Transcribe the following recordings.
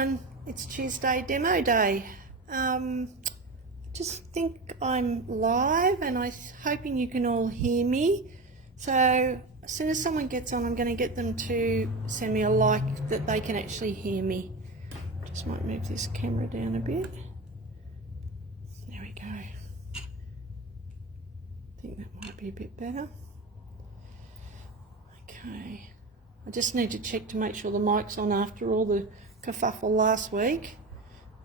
everyone, it's Tuesday demo day. Just think I'm live and I'm hoping you can all hear me. So as soon as someone gets on, I'm going to get them to send me a like that they can actually hear me. Just might move this camera down a bit. There we go. I think that might be a bit better. Okay. I just need to check to make sure the mic's on after all the kerfuffle last week.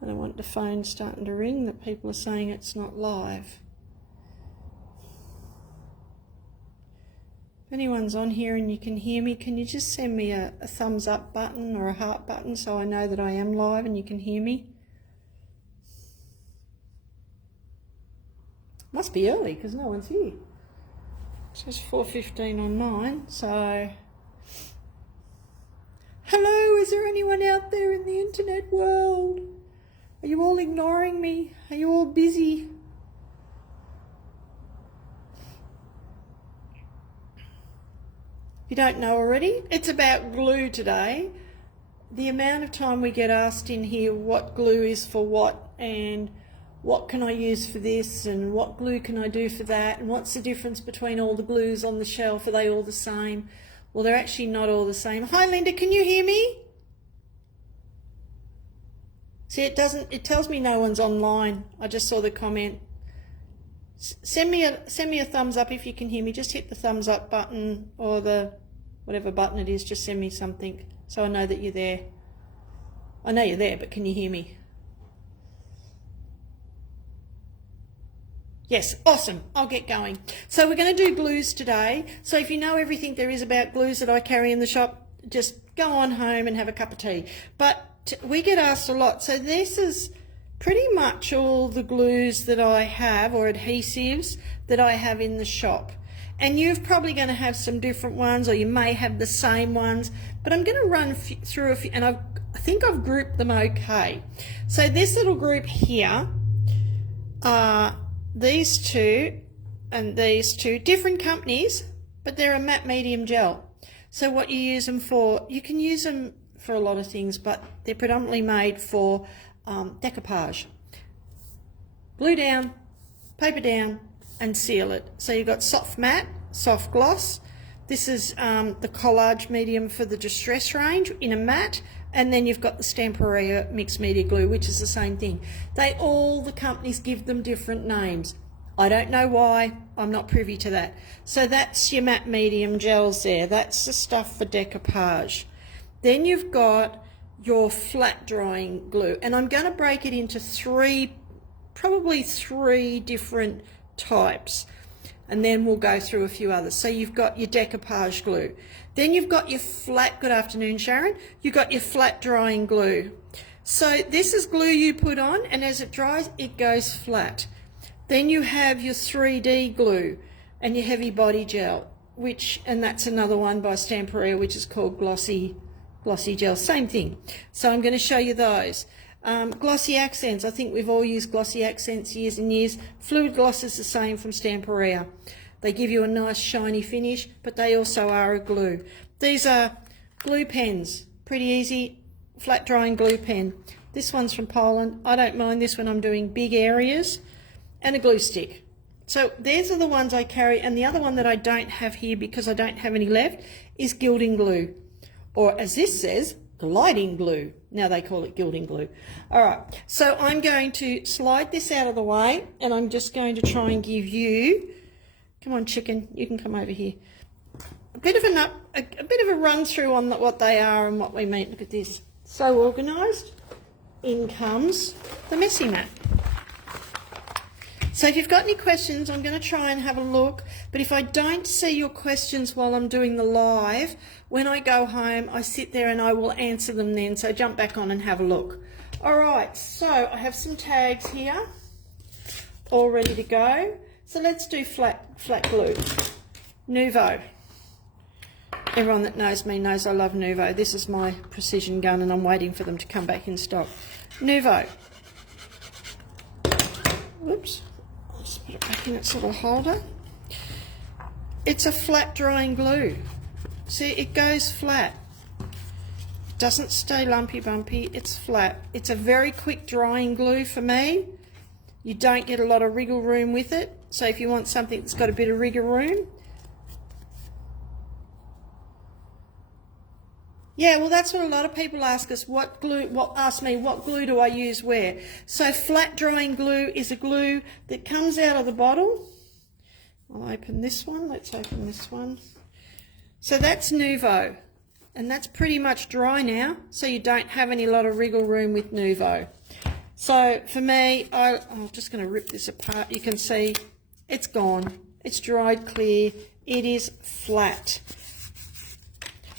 I don't want the phone starting to ring that people are saying it's not live. If anyone's on here and you can hear me, can you just send me a thumbs up button or a heart button so I know that I am live and you can hear me? Must be early because no one's here. It says 4:15 on mine, so... Hello, is there anyone out there in the internet world? Are you all ignoring me? Are you all busy? If you don't know already, it's about glue today. The amount of time we get asked in here what glue is for what and what can I use for this and what glue can I do for that and what's the difference between all the glues on the shelf, are they all the same? Well, they're actually not all the same. Hi, Linda, can you hear me? See, it tells me no one's online. I just saw the comment. Send me a thumbs up if you can hear me. Just hit the thumbs up button or the whatever button it is. Just send me something so I know that you're there. I know you're there, but can you hear me? Yes, awesome. I'll get going. So we're going to do glues today. So if you know everything there is about glues that I carry in the shop, just go on home and have a cup of tea. But we get asked a lot. So this is pretty much all the glues that I have, or adhesives that I have in the shop. And you're probably going to have some different ones, or you may have the same ones. But I'm going to run through a few, and I think I've grouped them okay. So this little group here are these two and these two, different companies, but they're a matte medium gel. So what you use them for, you can use them for a lot of things, but they're predominantly made for decoupage. Glue down, paper down, and seal it. So you've got soft matte, soft gloss. This is the collage medium for the distress range in a matte. And then you've got the Stamperia mixed media glue, which is the same thing. All the companies give them different names. I don't know why, I'm not privy to that. So that's your matte medium gels there. That's the stuff for decoupage. Then you've got your flat drying glue. And I'm going to break it into probably three different types. And then we'll go through a few others. So you've got your decoupage glue. Then you've got your flat, good afternoon Sharon, you've got your flat drying glue. So this is glue you put on and as it dries it goes flat. Then you have your 3D glue and your heavy body gel, and that's another one by Stamperia which is called glossy gel, same thing. So I'm going to show you those. Glossy accents, I think we've all used glossy accents years and years. Fluid gloss is the same from Stamperia. They give you a nice shiny finish, but they also are a glue. These are glue pens, pretty easy, flat drying glue pen. This one's from Poland. I don't mind this when I'm doing big areas, and a glue stick. So these are the ones I carry, and the other one that I don't have here because I don't have any left is gilding glue, or as this says, gliding glue. Now they call it gilding glue. All right, so I'm going to slide this out of the way, and I'm just going to try and give you, come on chicken, you can come over here, a bit of a run through on what they are and what we mean. Look at this, so organised. In comes the messy mat. So if you've got any questions, I'm going to try and have a look, but if I don't see your questions while I'm doing the live, when I go home, I sit there and I will answer them then, so jump back on and have a look. All right, so I have some tags here, all ready to go. So let's do flat glue. Nuvo. Everyone that knows me knows I love Nuvo. This is my precision gun and I'm waiting for them to come back in stock. Nuvo. Whoops. Just put it back in its little holder. It's a flat drying glue. See, it goes flat. doesn't stay lumpy bumpy, it's flat. It's a very quick drying glue for me. You don't get a lot of wriggle room with it. So if you want something that's got a bit of wriggle room. Yeah, well, that's what a lot of people ask us, what glue do I use where? So flat drying glue is a glue that comes out of the bottle. I'll open this one, let's open this one. So that's Nuvo, and that's pretty much dry now, so you don't have any lot of wriggle room with Nuvo. So for me, I'm just going to rip this apart. You can see it's gone. It's dried clear. It is flat.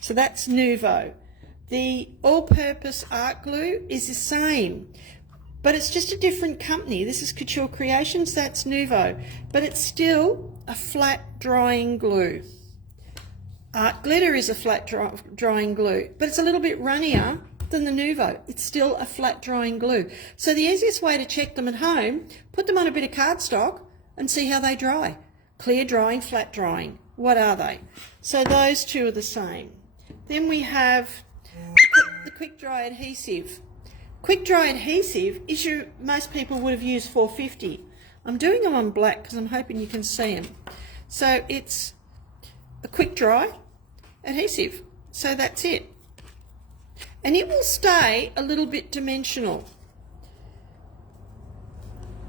So that's Nuvo. The all-purpose art glue is the same, but it's just a different company. This is Couture Creations, that's Nuvo, but it's still a flat drying glue. Art glitter is a flat drying glue, but it's a little bit runnier than the Nuvo. It's still a flat drying glue. So the easiest way to check them at home, put them on a bit of cardstock and see how they dry. Clear drying, flat drying. What are they? So those two are the same. Then we have the quick dry adhesive. Quick dry adhesive is most people would have used 450. I'm doing them on black because I'm hoping you can see them. So it's a quick dry adhesive. So that's it. And it will stay a little bit dimensional.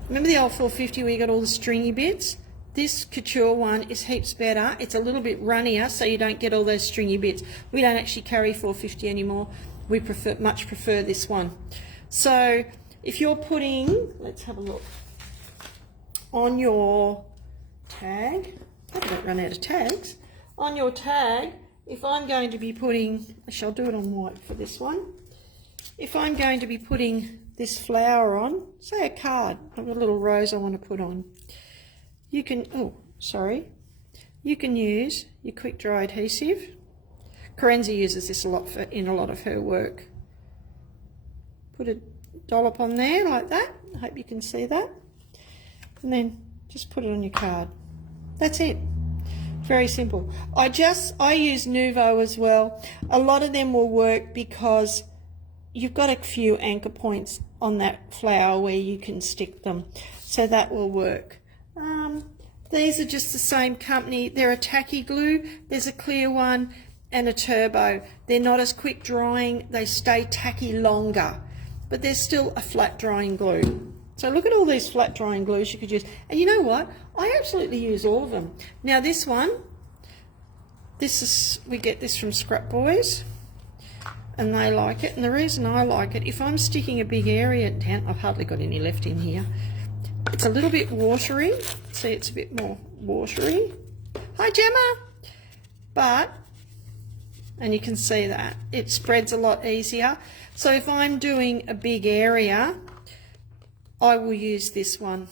Remember the old 450 where you got all the stringy bits? This Couture one is heaps better. It's a little bit runnier, so you don't get all those stringy bits. We don't actually carry 450 anymore. We much prefer this one. So if you're putting, let's have a look, on your tag, I don't run out of tags, on your tag, if I'm going to be putting, actually I'll do it on white for this one. If I'm going to be putting this flower on, say a card, I've got a little rose I want to put on. You can, you can use your quick dry adhesive. Corenza uses this a lot in a lot of her work. Put a dollop on there like that. I hope you can see that. And then just put it on your card. That's it. Very simple. I use Nuvo as well. A lot of them will work because you've got a few anchor points on that flower where you can stick them. So that will work. These are just the same company. They're a tacky glue. There's a clear one and a turbo. They're not as quick drying. They stay tacky longer, but they're still a flat drying glue. So look at all these flat drying glues you could use. And you know what? I absolutely use all of them. Now this one, we get this from Scrap Boys and they like it. And the reason I like it, if I'm sticking a big area down, I've hardly got any left in here. It's a little bit watery. See, it's a bit more watery. Hi, Gemma. And you can see that it spreads a lot easier. So if I'm doing a big area, I will use this one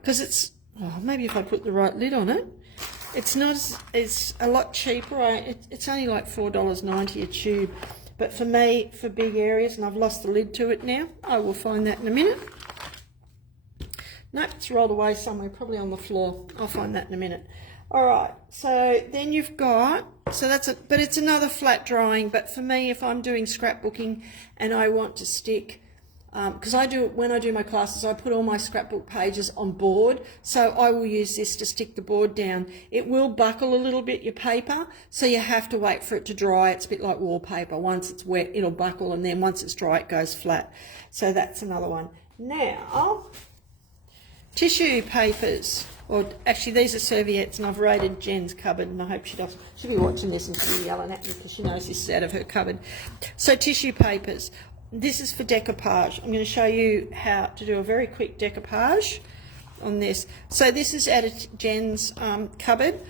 because it's, maybe if I put the right lid on it, it's a lot cheaper. It's only like $4.90 a tube. But for me, for big areas, and I've lost the lid to it now, I will find that in a minute. Nope, it's rolled away somewhere, probably on the floor. I'll find that in a minute. All right, so then you've got, but it's another flat drying. But for me, if I'm doing scrapbooking and I want to stick, because when I do my classes, I put all my scrapbook pages on board, so I will use this to stick the board down. It will buckle a little bit, your paper, so you have to wait for it to dry. It's a bit like wallpaper. Once it's wet, it'll buckle, and then once it's dry, it goes flat. So that's another one. Now, tissue papers, or actually these are serviettes, and I've raided Jen's cupboard, and I hope she'll be watching this and she'll be yelling at me because she knows this is out of her cupboard. So tissue papers. This is for decoupage. I'm going to show you how to do a very quick decoupage on this. So this is out of Jen's cupboard.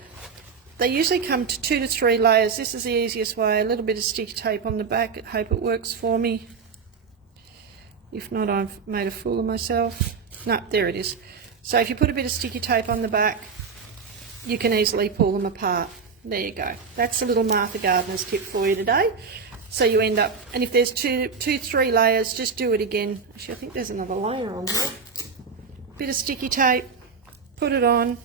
They usually come to 2 to 3 layers. This is the easiest way. A little bit of sticky tape on the back. I hope it works for me. If not, I've made a fool of myself. No, there it is. So if you put a bit of sticky tape on the back, you can easily pull them apart. There you go. That's a little Martha Gardner's tip for you today. So you end up, and if there's 3 layers, just do it again. Actually, I think there's another layer on there. Bit of sticky tape, put it on,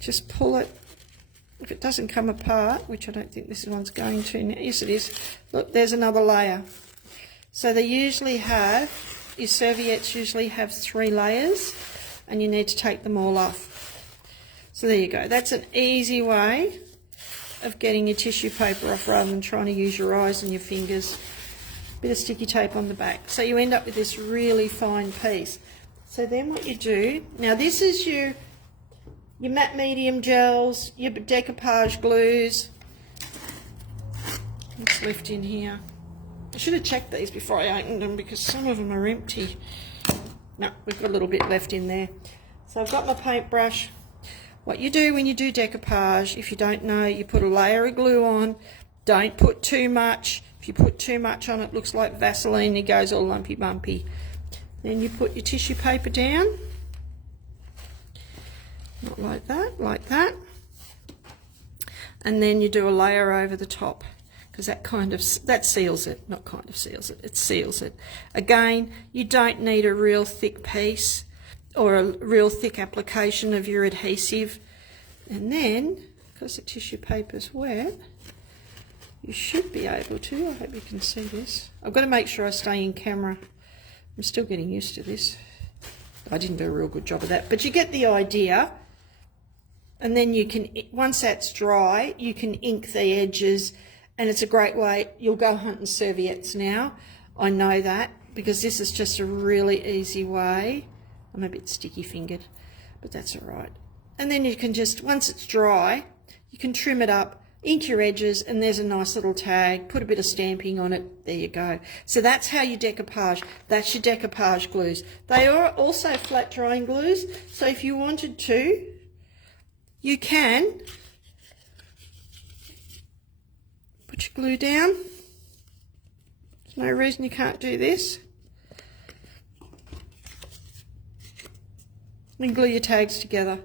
just pull it if it doesn't come apart, which I don't think this one's going to now. Yes, it is. Look, there's another layer. So they usually have, your serviettes usually have 3 layers, and you need to take them all off. So there you go. That's an easy way of getting your tissue paper off rather than trying to use your eyes and your fingers. Bit of sticky tape on the back. So you end up with this really fine piece. So then what you do, now this is your matte medium gels, your decoupage glues. Let's lift in here. I should have checked these before I opened them because some of them are empty. No, we've got a little bit left in there. So I've got my paintbrush. What you do when you do decoupage, if you don't know, you put a layer of glue on. Don't put too much. If you put too much on, it looks like Vaseline. It goes all lumpy bumpy. Then you put your tissue paper down. Not like that, like that. And then you do a layer over the top, because that seals it. Not kind of seals it, it seals it. Again, you don't need a real thick piece or a real thick application of your adhesive. And then, because the tissue paper's wet, you should be able to, I hope you can see this. I've got to make sure I stay in camera. I'm still getting used to this. I didn't do a real good job of that, but you get the idea. And then you can, once that's dry, you can ink the edges, and it's a great way. You'll go hunting serviettes now. I know that, because this is just a really easy way. I'm a bit sticky fingered, but that's all right. And then you can just, once it's dry, you can trim it up, ink your edges, and there's a nice little tag. Put a bit of stamping on it. There you go. So that's how you decoupage. That's your decoupage glues. They are also flat drying glues, so if you wanted to, you can put your glue down. There's no reason you can't do this. And glue your tags together.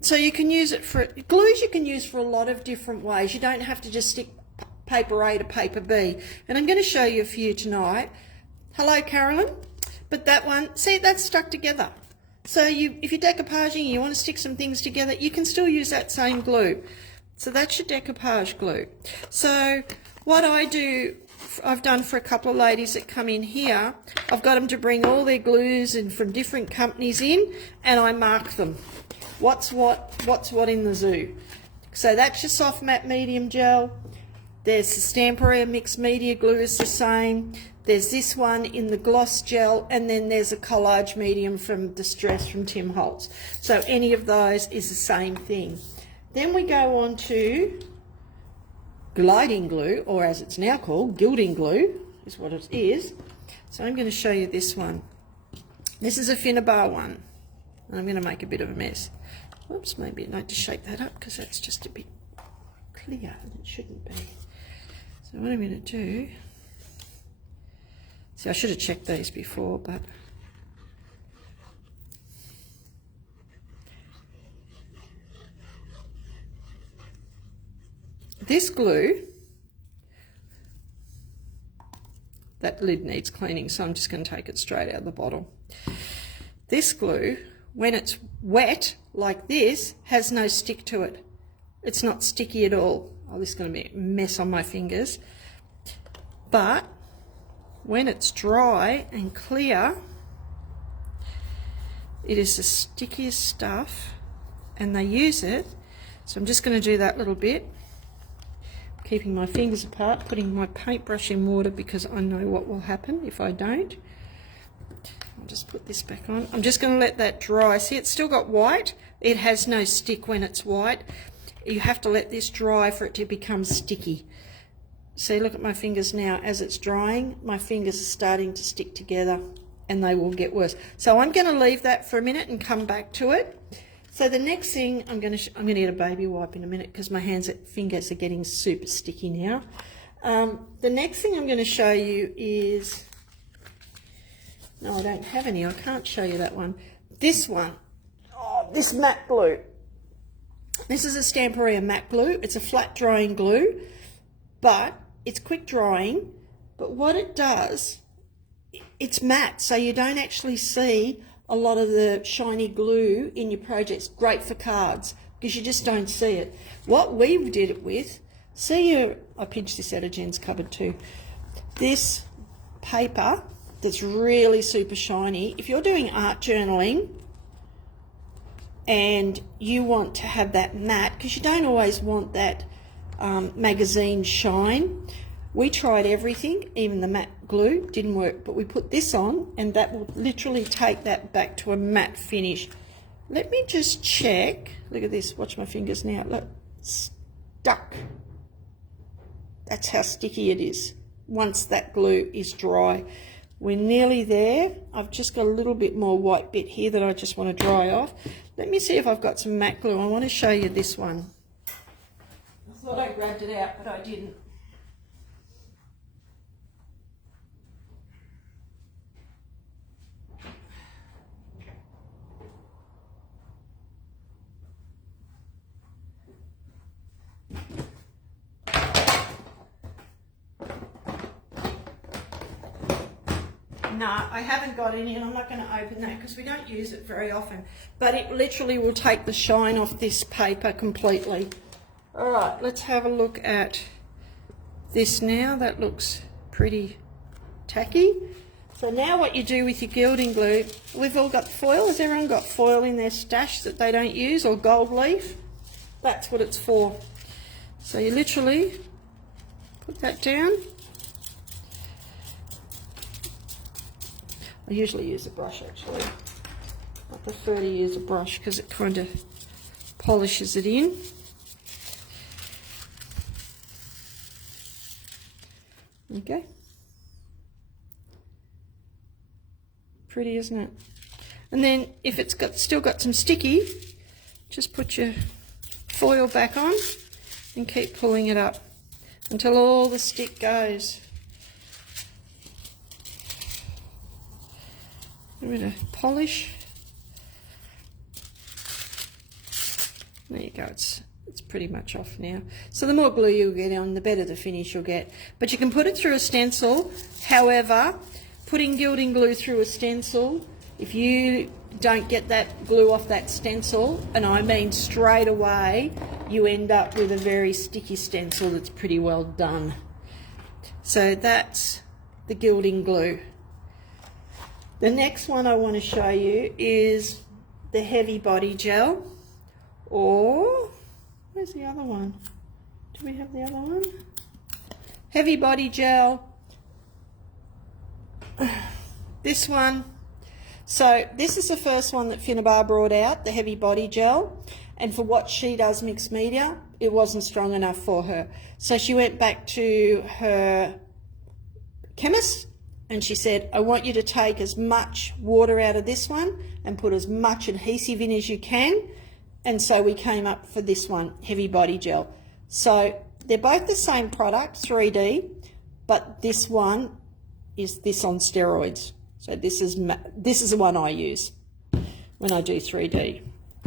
So you can use it for, glues you can use for a lot of different ways. You don't have to just stick paper A to paper B. And I'm going to show you a few tonight. Hello, Carolyn. But that one, see, that's stuck together. So if you're decoupaging and you want to stick some things together, you can still use that same glue. So that's your decoupage glue. So what I've done for a couple of ladies that come in here, I've got them to bring all their glues and from different companies in, and I mark them. What's what in the zoo. So that's your soft matte medium gel. There's the Stamperia mixed media glue is the same. There's this one in the gloss gel, and then there's a collage medium from Distress from Tim Holtz. So any of those is the same thing. Then we go on to gliding glue, or as it's now called, gilding glue is what it is. So I'm going to show you this one. This is a Finnabar one, and I'm going to make a bit of a mess. Whoops, maybe I need to shake that up because that's just a bit clear and it shouldn't be. So what I'm going to do, see, I should have checked these before, but this glue, that lid needs cleaning, so I'm just going to take it straight out of the bottle. This glue, when it's wet like this, has no stick to it. It's not sticky at all. Oh, this is going to be a mess on my fingers. But when it's dry and clear, it is the stickiest stuff, and they use it. So I'm just going to do that little bit, keeping my fingers apart, putting my paintbrush in water because I know what will happen if I don't. I'll just put this back on. I'm just going to let that dry. See, it's still got white. It has no stick when it's white. You have to let this dry for it to become sticky. See, look at my fingers now. As it's drying, my fingers are starting to stick together and they will get worse. So I'm going to leave that for a minute and come back to it. So the next thing, I'm going to get a baby wipe in a minute because my fingers are getting super sticky now. The next thing I'm going to show you is, no, I don't have any. I can't show you that one. This one, oh, this matte glue. This is a Stamperia matte glue. It's a flat drying glue, but it's quick drying. But what it does, it's matte, so you don't actually see a lot of the shiny glue in your projects. Great for cards. because you just don't see it. What we did it with, I pinched this out of Jen's cupboard too. This paper that's really super shiny, if you're doing art journaling and you want to have that matte, because you don't always want that magazine shine. We tried everything, even the matte glue didn't work, but we put this on and that will literally take that back to a matte finish. Let me just check. Look at this, watch my fingers now. Look, stuck. That's how sticky it is once that glue is dry. We're nearly there. I've just got a little bit more white bit here that I just want to dry off. Let me see if I've got some matte glue. I want to show you this one. I thought I grabbed it out, but I didn't. No, I haven't got any, and I'm not going to open that because we don't use it very often. But it literally will take the shine off this paper completely. All right, let's have a look at this now. That looks pretty tacky. So now what you do with your gilding glue, we've all got foil. Has everyone got foil in their stash that they don't use, or gold leaf? That's what it's for. So you literally put that down. I usually use a brush actually. I prefer to use a brush because it kind of polishes it in. Okay. Pretty, isn't it? And then if it's still got some sticky, just put your foil back on and keep pulling it up until all the stick goes. A bit of polish. There you go, it's pretty much off now. So the more glue you get on, the better the finish you'll get. But you can put it through a stencil. However, putting gilding glue through a stencil, if you don't get that glue off that stencil, and I mean straight away, you end up with a very sticky stencil that's pretty well done. So that's the gilding glue. The next one I want to show you is the heavy body gel, or where's the other one? Do we have the other one? Heavy body gel. This one. So this is the first one that Finnabar brought out, the heavy body gel, and for what she does mixed media, it wasn't strong enough for her. So she went back to her chemist and she said, I want you to take as much water out of this one and put as much adhesive in as you can. And so we came up for this one, heavy body gel. So they're both the same product, 3D, but this one is this on steroids. So this is the one I use when I do 3D.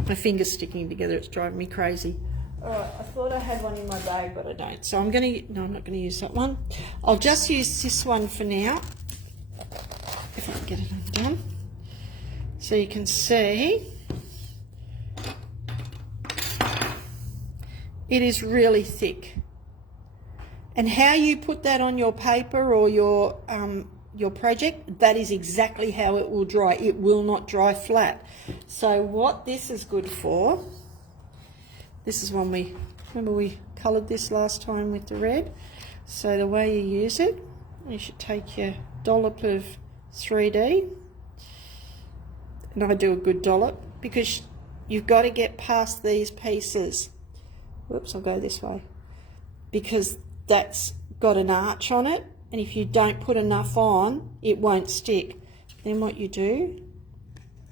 My finger's sticking together, it's driving me crazy. All right, I thought I had one in my bag, but I don't. So I'm not going to use that one. I'll just use this one for now, if I can get it undone. So you can see it is really thick. And how you put that on your paper or your project, that is exactly how it will dry. It will not dry flat. So what this is good for, this is one remember we coloured this last time with the red. So the way you use it, you should take your dollop of 3D, and I do a good dollop because you've got to get past these pieces. Whoops, I'll go this way, because that's got an arch on it, and if you don't put enough on, it won't stick. Then what you do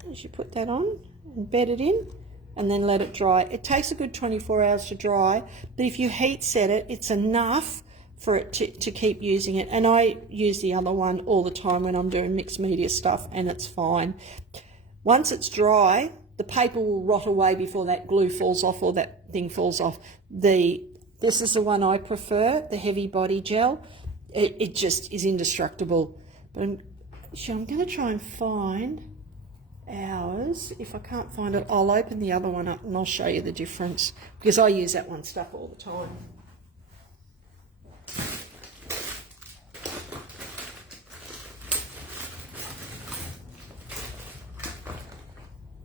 is you put that on and bed it in and then let it dry. It takes a good 24 hours to dry, but if you heat set it, it's enough for it to keep using it. And I use the other one all the time when I'm doing mixed media stuff, and it's fine. Once it's dry, the paper will rot away before that glue falls off or that thing falls off. This is the one I prefer, the heavy body gel. It just is indestructible. But I'm going to try and find ours, if I can't find it, I'll open the other one up and I'll show you the difference, because I use that one stuff all the time.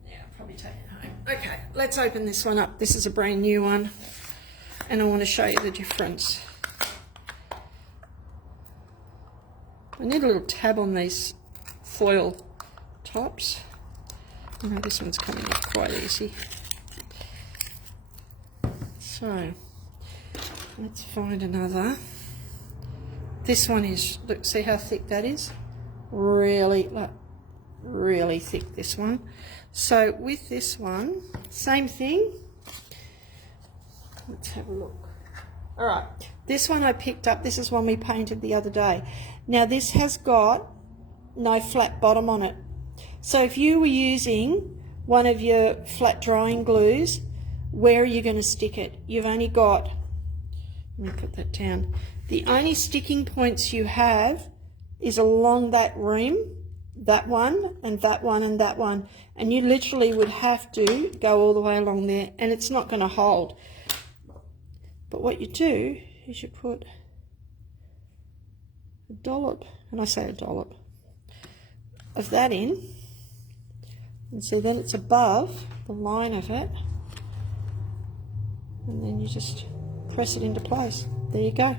Yeah, I'll probably take it home. Okay, let's open this one up. This is a brand new one, and I want to show you the difference. I need a little tab on these foil tops. No, this one's coming off quite easy. So, let's find another. This one is, look, see how thick that is? Really, like, really thick, this one. So, with this one, same thing. Let's have a look. All right, this one I picked up. This is one we painted the other day. Now, this has got no flat bottom on it. So if you were using one of your flat drying glues, where are you going to stick it? You've only got, let me put that down, the only sticking points you have is along that rim, that one and that one and that one, and you literally would have to go all the way along there, and it's not going to hold. But what you do is you put a dollop, and I say a dollop, of that in, and see then it's above the line of it, and then you just press it into place. There you go.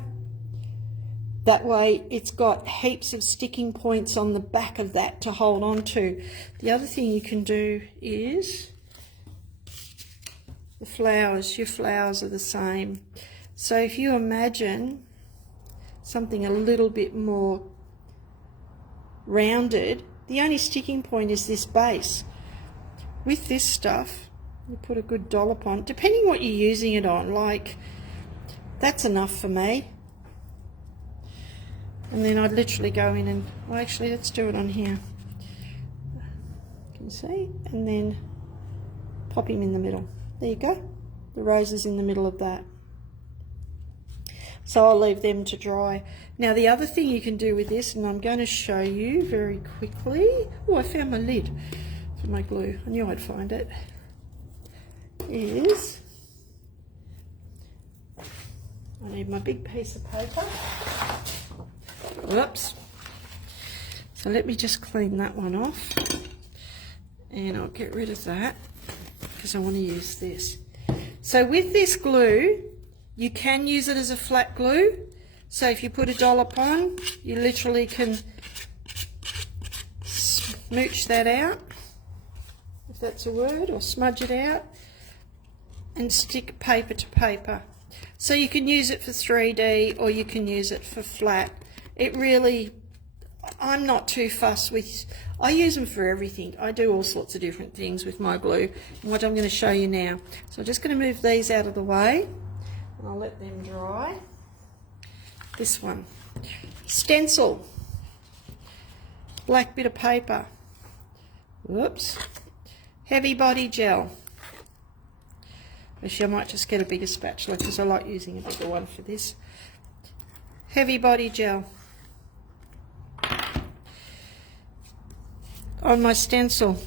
That way it's got heaps of sticking points on the back of that to hold on to. The other thing you can do is the flowers. Your flowers are the same. So if you imagine something a little bit more rounded, the only sticking point is this base. With this stuff, you put a good dollop on, depending what you're using it on, like that's enough for me. And then I'd literally go in and, well actually let's do it on here. Can you see? And then pop him in the middle. There you go. The rose is in the middle of that. So I'll leave them to dry. Now the other thing you can do with this, and I'm going to show you very quickly. Oh, I found my lid for my glue. I knew I'd find it. Is, I need my big piece of paper. Whoops. So let me just clean that one off. And I'll get rid of that because I want to use this. So with this glue, you can use it as a flat glue. So if you put a dollop on, you literally can smooch that out, if that's a word, or smudge it out, and stick paper to paper. So you can use it for 3D or you can use it for flat. It really, I'm not too fussed with, I use them for everything. I do all sorts of different things with my glue, and what I'm going to show you now. So I'm just going to move these out of the way. I'll let them dry. This one, stencil, black bit of paper, whoops, heavy body gel. Actually, I might just get a bigger spatula because I like using a bigger one for this. Heavy body gel on my stencil.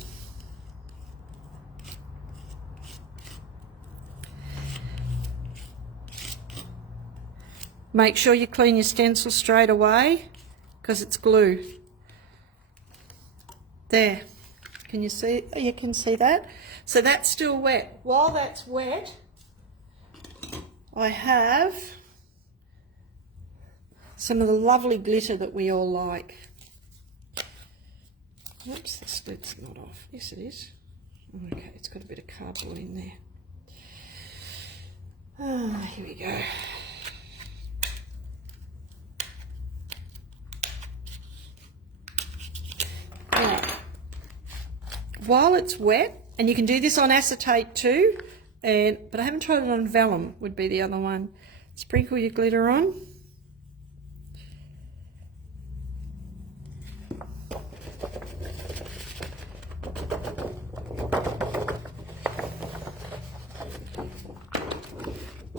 Make sure you clean your stencil straight away because it's glue. There, can you see? You can see that? So that's still wet. While that's wet, I have some of the lovely glitter that we all like. Oops, this lid's not off. Yes, it is. Okay, it's got a bit of cardboard in there. Ah, here we go. While it's wet, and you can do this on acetate too, but I haven't tried it on vellum, would be the other one. Sprinkle your glitter on.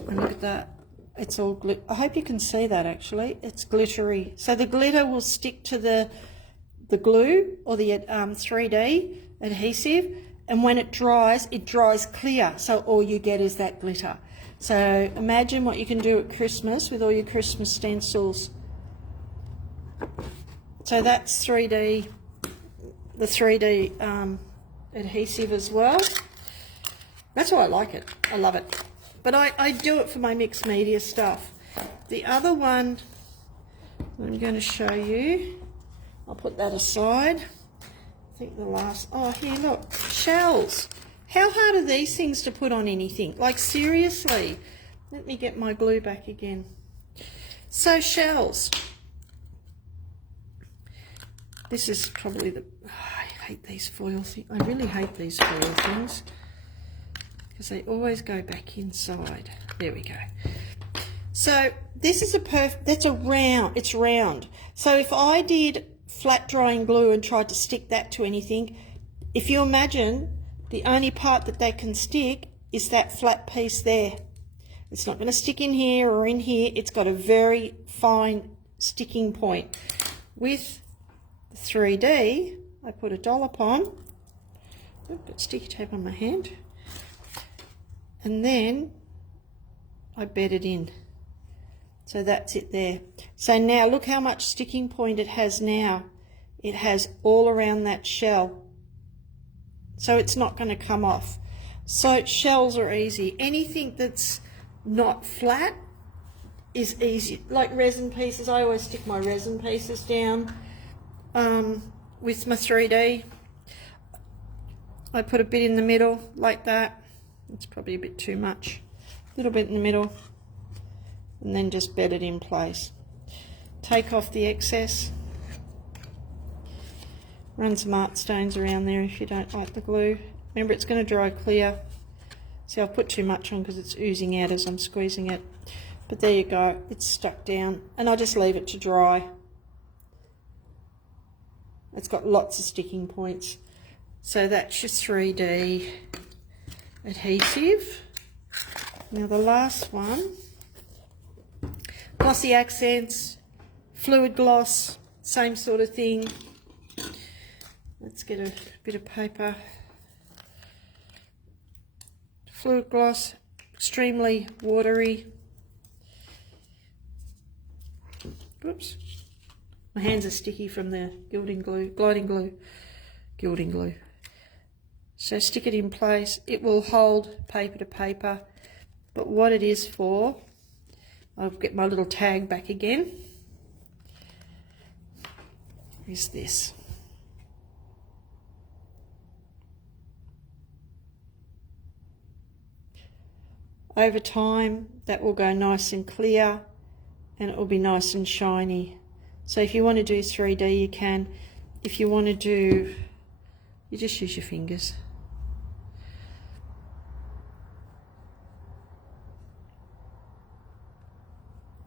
And look at that, it's all glitter. I hope you can see that actually, it's glittery. So the glitter will stick to the glue or the 3D, adhesive, and when it dries clear, so all you get is that glitter. So imagine what you can do at Christmas with all your Christmas stencils. So that's 3D, the 3D adhesive as well. That's why I like it. I love it. But I do it for my mixed media stuff. The other one I'm going to show you, I'll put that aside. I think the last, oh here look, shells. How hard are these things to put on anything? Like seriously. Let me get my glue back again. So shells. This is probably the, oh, I hate these foil things. I really hate these foil things because they always go back inside. There we go. So this is that's a round, it's round. So if I did flat drying glue and tried to stick that to anything, if you imagine the only part that can stick is that flat piece there. It's not going to stick in here or in here. It's got a very fine sticking point. With 3D, I put a dollop on, put sticky tape on my hand, and then I bed it in. So that's it there. So now look how much sticking point it has now. It has all around that shell. So it's not going to come off. So shells are easy. Anything that's not flat is easy. Like resin pieces, I always stick my resin pieces down with my 3D. I put a bit in the middle like that. It's probably a bit too much. A little bit in the middle. And then just bed it in place. Take off the excess. Run some art stones around there if you don't like the glue. Remember, it's going to dry clear. See, I've put too much on because it's oozing out as I'm squeezing it. But there you go, it's stuck down. And I'll just leave it to dry. It's got lots of sticking points. So that's your 3D adhesive. Now the last one, glossy accents, fluid gloss, same sort of thing. Let's get a bit of paper. Fluid gloss, extremely watery. Whoops. My hands are sticky from the gliding glue. So stick it in place. It will hold paper to paper. But what it is for, I'll get my little tag back again, is this. Over time, that will go nice and clear and it will be nice and shiny. So if you want to do 3D, you can. If you want to do, you just use your fingers.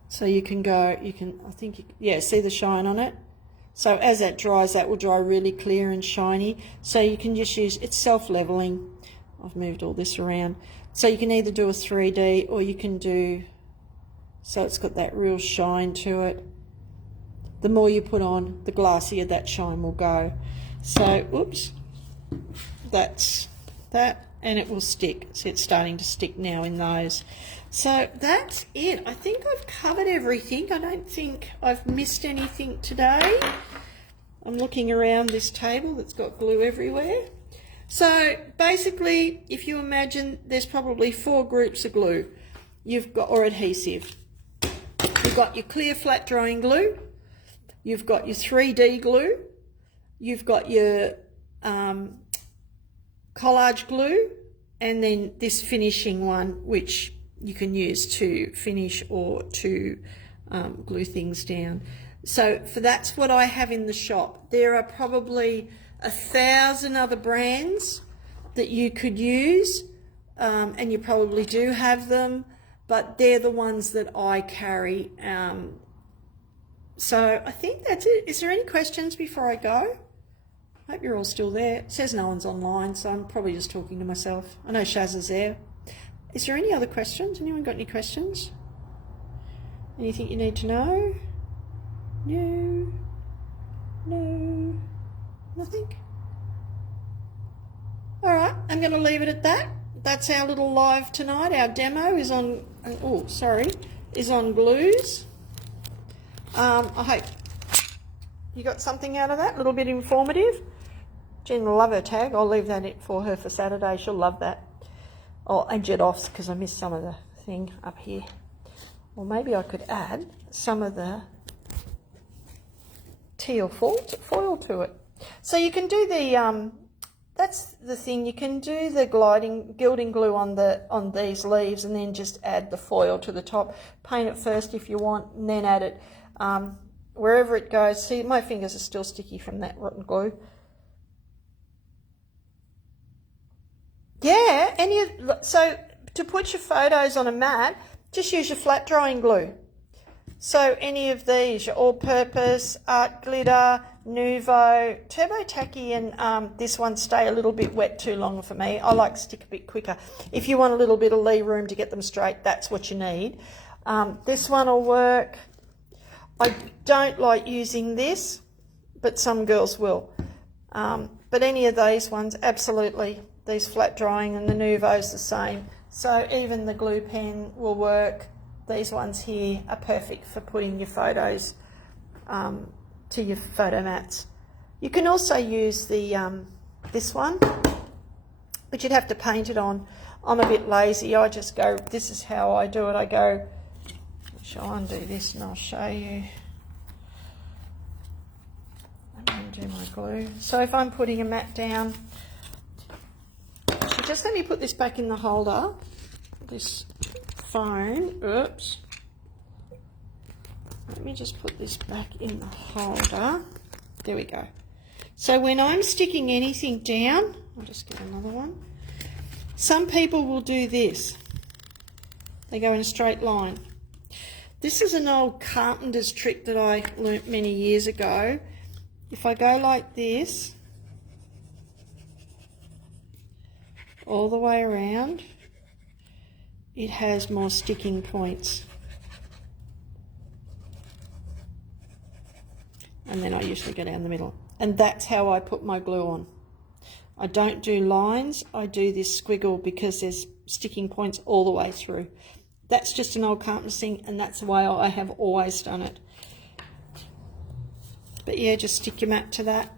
So you can go, I think, yeah, see the shine on it? So as that dries, that will dry really clear and shiny. So you can just use, it's self-leveling. I've moved all this around. So you can either do a 3D or you can do, so it's got that real shine to it. The more you put on, the glassier that shine will go. So, oops, that's that, and it will stick. See, it's starting to stick now in those. So that's it. I think I've covered everything. I don't think I've missed anything today. I'm looking around this table that's got glue everywhere. So basically, if you imagine, there's probably 4 groups of glue you've got, or adhesive. You've got your clear flat drying glue, you've got your 3D glue, you've got your collage glue, and then this finishing one, which you can use to finish or to glue things down. So that's what I have in the shop. There are probably 1,000 other brands that you could use, and you probably do have them, but they're the ones that I carry. So I think that's it. Is there any questions before I go? I hope you're all still there. It says no one's online, so I'm probably just talking to myself. I know Shaz is there. Is there any other questions? Anyone got any questions? Anything you need to know? No. No. Nothing? I'm going to leave it at that. That's our little live tonight. Our demo is on, is on glues. I hope you got something out of that, a little bit informative. Jen will love her tag. I'll leave that in for her for Saturday. She'll love that. Oh, and jet offs, because I missed some of the thing up here. Or maybe I could add some of the teal foil to it. So you can do the, that's the thing, you can do the gilding glue on these leaves and then just add the foil to the top. Paint it first if you want, and then add it wherever it goes. See, my fingers are still sticky from that rotten glue. Yeah, so to put your photos on a mat, just use your flat drying glue. So any of these, your all-purpose, Art Glitter, Nuvo, Turbo Tacky, and this one stay a little bit wet too long for me. I like to stick a bit quicker. If you want a little bit of lee room to get them straight, that's what you need. This one will work. I don't like using this, but some girls will. But any of these ones, absolutely. These flat drying, and the Nuvo's the same. So even the glue pen will work. These ones here are perfect for putting your photos to your photo mats. You can also use the this one, but you'd have to paint it on. I'm a bit lazy. I just go, this is how I do it. I go, shall I undo this and I'll show you. Let me undo my glue. So if I'm putting a mat down, so just let me put this back in the holder. This phone, oops. Let me just put this back in the holder. There we go. So when I'm sticking anything down, I'll just get another one. Some people will do this. They go in a straight line. This is an old carpenter's trick that I learnt many years ago. If I go like this, all the way around, it has more sticking points. And then I usually go down the middle. And that's how I put my glue on. I don't do lines, I do this squiggle because there's sticking points all the way through. That's just an old carpenter's thing, and that's the way I have always done it. But yeah, just stick your mat to that.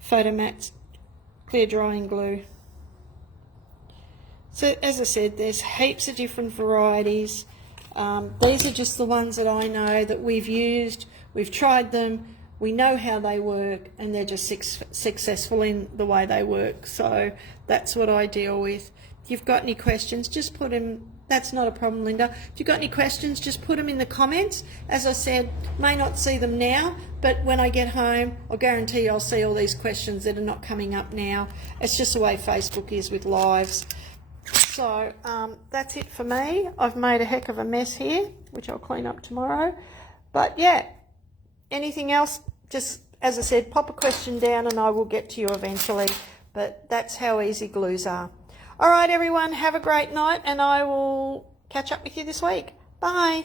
Photo mats, clear drying glue. So as I said, there's heaps of different varieties. These are just the ones that I know that we've used. We've tried them. We know how they work, and they're just successful in the way they work. So that's what I deal with. If you've got any questions, just put them. That's not a problem, Linda. If you've got any questions, just put them in the comments. As I said, may not see them now, but when I get home, I'll guarantee I'll see all these questions that are not coming up now. It's just the way Facebook is with lives. So that's it for me. I've made a heck of a mess here, which I'll clean up tomorrow. But yeah, anything else, just as I said, pop a question down and I will get to you eventually. But that's how easy glues are. All right, everyone, have a great night, and I will catch up with you this week. Bye.